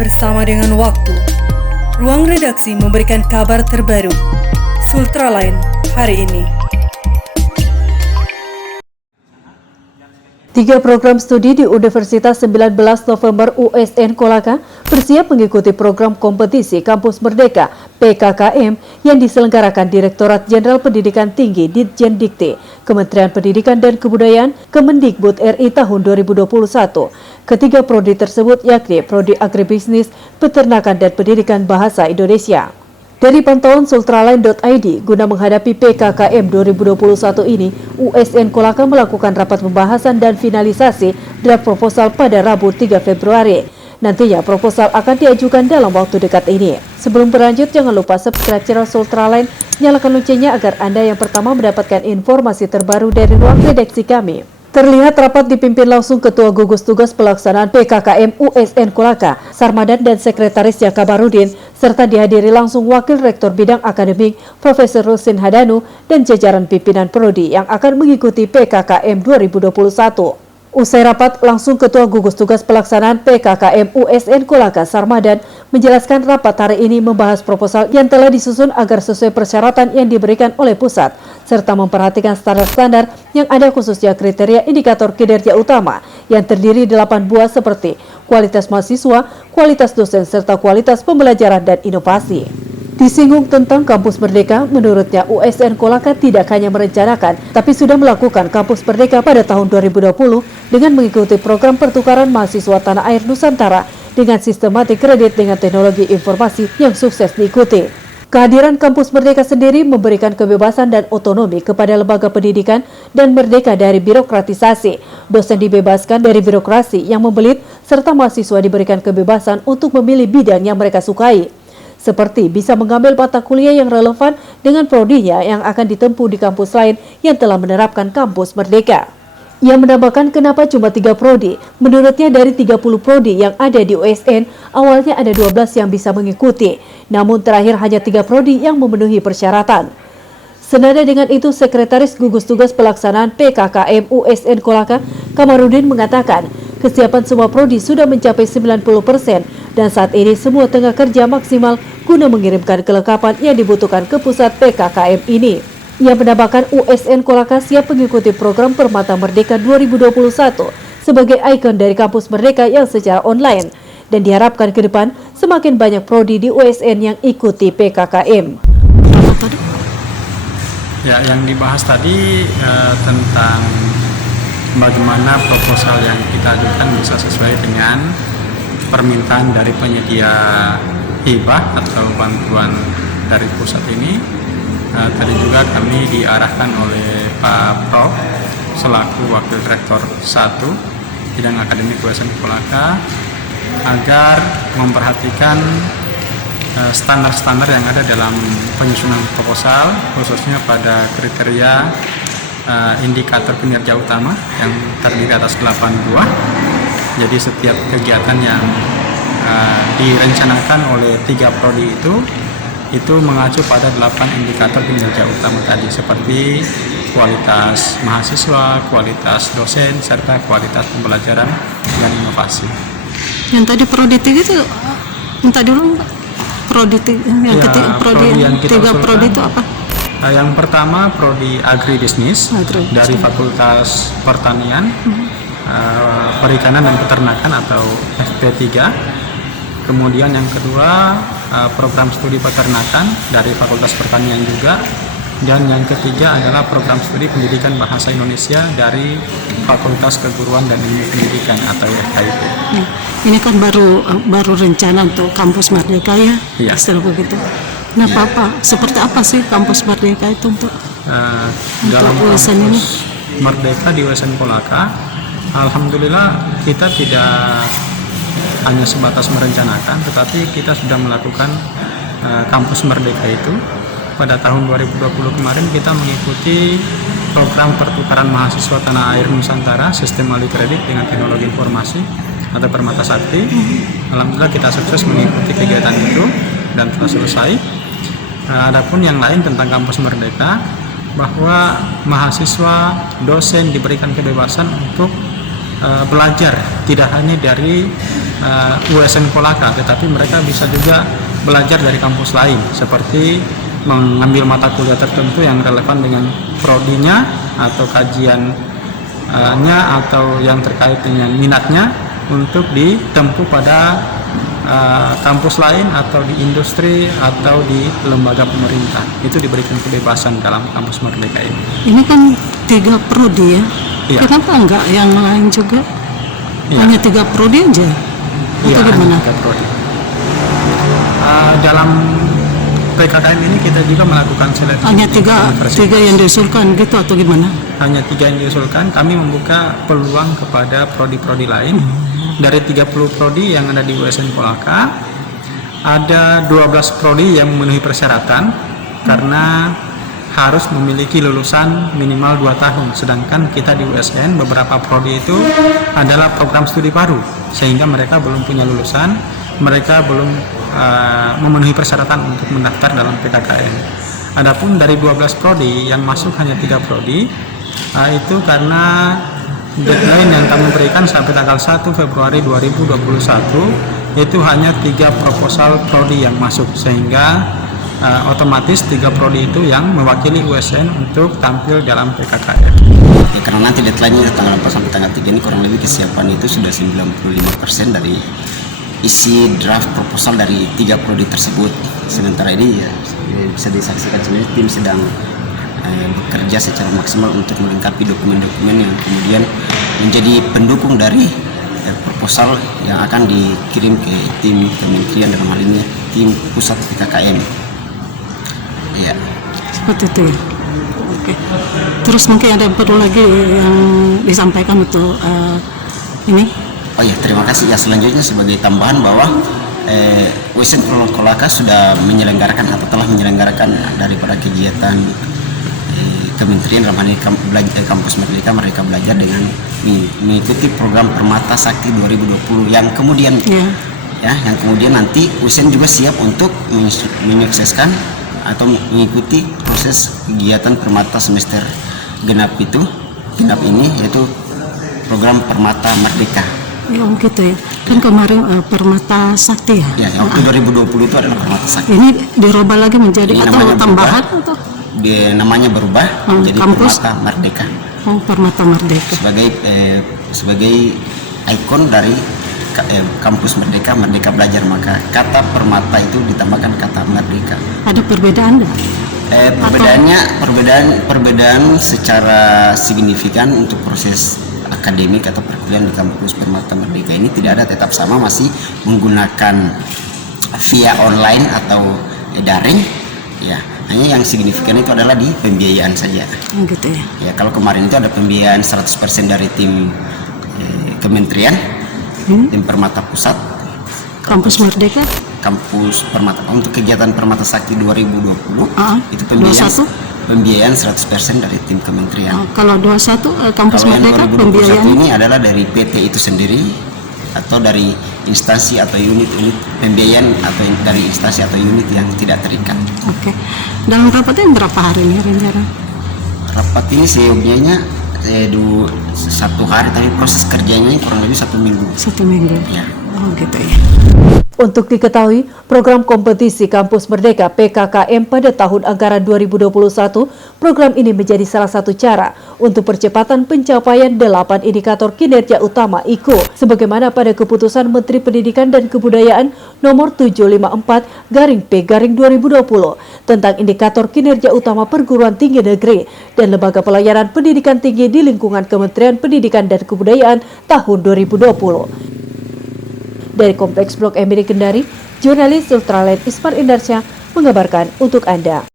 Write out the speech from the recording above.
bersama dengan waktu. Ruang redaksi memberikan kabar terbaru. Sultraline hari ini. 3 program studi di Universitas 19 November USN Kolaka bersiap mengikuti program kompetisi Kampus Merdeka PKKM yang diselenggarakan Direktorat Jenderal Pendidikan Tinggi Ditjen Dikti, Kementerian Pendidikan dan Kebudayaan, Kemendikbud RI tahun 2021. Ketiga prodi tersebut yakni Prodi Agribisnis, Peternakan dan Pendidikan Bahasa Indonesia. Dari pantauan sultraline.id, guna menghadapi PKKM 2021 ini, USN Kolaka melakukan rapat pembahasan dan finalisasi draft proposal pada Rabu 3 Februari. Nantinya proposal akan diajukan dalam waktu dekat ini. Sebelum berlanjut, jangan lupa subscribe channel Sultraline, nyalakan loncengnya agar Anda yang pertama mendapatkan informasi terbaru dari ruang redaksi kami. Terlihat rapat dipimpin langsung Ketua Gugus Tugas Pelaksanaan PKKM USN Kolaka, Sarmadan dan Sekretaris Kabarudin, serta dihadiri langsung Wakil Rektor Bidang Akademik Profesor Rusin Hadanu dan jajaran pimpinan Prodi yang akan mengikuti PKKM 2021. Usai rapat, langsung Ketua Gugus Tugas Pelaksanaan PKKM USN Kolaka, Sarmadan, menjelaskan rapat hari ini membahas proposal yang telah disusun agar sesuai persyaratan yang diberikan oleh pusat, serta memperhatikan standar-standar yang ada khususnya kriteria indikator kinerja utama yang terdiri 8 buah seperti kualitas mahasiswa, kualitas dosen, serta kualitas pembelajaran dan inovasi. Disinggung tentang Kampus Merdeka, menurutnya USN Kolaka tidak hanya merencanakan, tapi sudah melakukan Kampus Merdeka pada tahun 2020 dengan mengikuti program pertukaran mahasiswa tanah air Nusantara dengan sistematik kredit dengan teknologi informasi yang sukses diikuti. Kehadiran Kampus Merdeka sendiri memberikan kebebasan dan otonomi kepada lembaga pendidikan dan merdeka dari birokratisasi. Dosen dibebaskan dari birokrasi yang membelit, serta mahasiswa diberikan kebebasan untuk memilih bidang yang mereka sukai, seperti bisa mengambil mata kuliah yang relevan dengan prodinya yang akan ditempuh di kampus lain yang telah menerapkan Kampus Merdeka. Ia menambahkan kenapa cuma 3 prodi. Menurutnya dari 30 prodi yang ada di USN, awalnya ada 12 yang bisa mengikuti. Namun terakhir hanya 3 prodi yang memenuhi persyaratan. Senada dengan itu, Sekretaris Gugus Tugas Pelaksanaan PKKM USN Kolaka, Kamarudin mengatakan, kesiapan semua prodi sudah mencapai 90% dan saat ini semua tengah kerja maksimal guna mengirimkan kelengkapan yang dibutuhkan ke pusat PKKM ini. Ia menambahkan USN Kolaka siap mengikuti program Permata Merdeka 2021 sebagai ikon dari Kampus Merdeka yang secara online dan diharapkan ke depan semakin banyak prodi di USN yang ikuti PKKM. Ya, yang dibahas tadi tentang bagaimana proposal yang kita ajukan bisa sesuai dengan permintaan dari penyedia hibah atau bantuan dari pusat ini. Tadi juga kami diarahkan oleh Pak Prof selaku Wakil Rektor 1 Bidang Akademik USN Kolaka agar memperhatikan standar-standar yang ada dalam penyusunan proposal, khususnya pada kriteria indikator kinerja utama yang terdiri atas 8 buah. Jadi setiap kegiatan yang direncanakan oleh 3 prodi itu mengacu pada 8 indikator kinerja utama tadi, seperti kualitas mahasiswa, kualitas dosen, serta kualitas pembelajaran dan inovasi. Yang tadi prodi 3 itu, minta dulu prodi 3, yang ketiga prodi 3 prodi itu apa? Yang pertama prodi agribisnis dari Fakultas Pertanian, Perikanan dan Peternakan atau FP3. Kemudian yang kedua program studi peternakan dari Fakultas Pertanian juga, dan yang ketiga adalah program studi pendidikan bahasa Indonesia dari Fakultas Keguruan dan Ilmu Pendidikan atau FKIP. Ini kan baru rencana untuk Kampus Merdeka ya, iya. Setelah begitu. Nah, seperti apa sih Kampus Merdeka itu untuk dalam USN ini? Merdeka di USN Kolaka, alhamdulillah kita tidak hanya sebatas merencanakan, tetapi kita sudah melakukan Kampus Merdeka itu. Pada tahun 2020 kemarin kita mengikuti program pertukaran mahasiswa tanah air Nusantara sistem alih kredit dengan teknologi informasi atau Permata Sakti. Alhamdulillah kita sukses mengikuti kegiatan itu dan telah selesai. Adapun yang lain tentang Kampus Merdeka, bahwa mahasiswa, dosen diberikan kebebasan untuk belajar tidak hanya dari USN Kolaka, tetapi mereka bisa juga belajar dari kampus lain, seperti mengambil mata kuliah tertentu yang relevan dengan prodinya atau kajiannya atau yang terkait dengan minatnya untuk ditempuh pada kampus lain atau di industri atau di lembaga pemerintah. Itu diberikan kebebasan dalam kampus Merdeka ini. Ini kan 3 prodi ya. Iya. Kenapa enggak yang lain juga? Iya. Hanya 3 prodi aja? Iya, Atau gimana? hanya 3 prodi. Dalam PKKM ini kita juga melakukan seleksi. Hanya tiga yang diusulkan gitu atau gimana? Hanya 3 yang diusulkan. Kami membuka peluang kepada prodi-prodi lain. Dari 30 prodi yang ada di USN Kolaka, ada 12 prodi yang memenuhi persyaratan karena harus memiliki lulusan minimal 2 tahun. Sedangkan kita di USN beberapa prodi itu adalah program studi baru, sehingga mereka belum punya lulusan, mereka belum memenuhi persyaratan untuk mendaftar dalam PKKM. Adapun dari 12 prodi yang masuk hanya 3 prodi, itu karena deadline yang kami berikan sampai tanggal 1 Februari 2021 itu hanya 3 proposal prodi yang masuk, sehingga otomatis 3 prodi itu yang mewakili USN untuk tampil dalam PKKM. Ya, karena nanti deadline-nya tanggal 4 sampai tanggal 3 ini kurang lebih kesiapan itu sudah 95% dari isi draft proposal dari 3 prodi tersebut. Sementara ini ya bisa disaksikan sebenarnya tim sedang bekerja secara maksimal untuk melengkapi dokumen-dokumen yang kemudian menjadi pendukung dari proposal yang akan dikirim ke tim kementerian, dalam hal ini tim pusat PKKM. Ya. Seperti itu ya. Oke. Terus mungkin ada perlu lagi yang disampaikan untuk ini? Oh ya, terima kasih. Ya, selanjutnya sebagai tambahan bahwa USN Kolaka sudah menyelenggarakan atau telah menyelenggarakan daripada kegiatan kementerian dalam hal ini Kampus Merdeka Merdeka Belajar dengan mengikuti program Permata Sakti 2020 yang kemudian yang kemudian nanti USN juga siap untuk menyukseskan atau mengikuti proses kegiatan Permata semester genap ini, yaitu program Permata Merdeka. Ya gitu ya. Kan kemarin Permata Sakti ya. Ya, yang waktu 2020 itu adalah Permata Sakti. Ini dirubah lagi menjadi Ini atau tambahan atau? Namanya berubah menjadi kampus? Permata Merdeka. Oh, Permata Merdeka. Sebagai ikon dari Kampus Merdeka Merdeka Belajar, maka kata permata itu ditambahkan kata merdeka. Ada perbedaan nggak? Perbedaan secara signifikan untuk proses akademik atau perkuliahan di kampus Permata Merdeka ini tidak ada, tetap sama, masih menggunakan via online atau daring. Ya, hanya yang signifikan itu adalah di pembiayaan saja. Gitu ya. Ya, kalau kemarin itu ada pembiayaan 100% dari tim kementerian, tim Permata Pusat, Kampus Merdeka, Kampus Permata untuk kegiatan Permata Sakti 2020 itu 21? pembiayaan 100% dari tim kementerian. Kalau 21 Kampus Kalau Merdeka yang 2021 pembiayaan ini adalah dari PT itu sendiri atau dari instansi atau unit-unit pembiayaan atau dari instansi atau unit yang tidak terikat. Oke. Dalam rapatnya berapa hari ini rencana? Rapat ini seyogianya 1 hari, tapi proses kerjanya kurang lebih 1 minggu. 1 minggu. Ya. Oh gitu ya. Untuk diketahui, program kompetisi Kampus Merdeka PKKM pada tahun anggaran 2021, program ini menjadi salah satu cara untuk percepatan pencapaian 8 indikator kinerja utama IKO, sebagaimana pada keputusan Menteri Pendidikan dan Kebudayaan nomor 754/P/2020 tentang indikator kinerja utama perguruan tinggi negeri dan lembaga pelayanan pendidikan tinggi di lingkungan Kementerian Pendidikan dan Kebudayaan tahun 2020. Dari Kompleks Blok M Kendari, jurnalis Ultralet Ismar Indarsyah mengabarkan untuk Anda.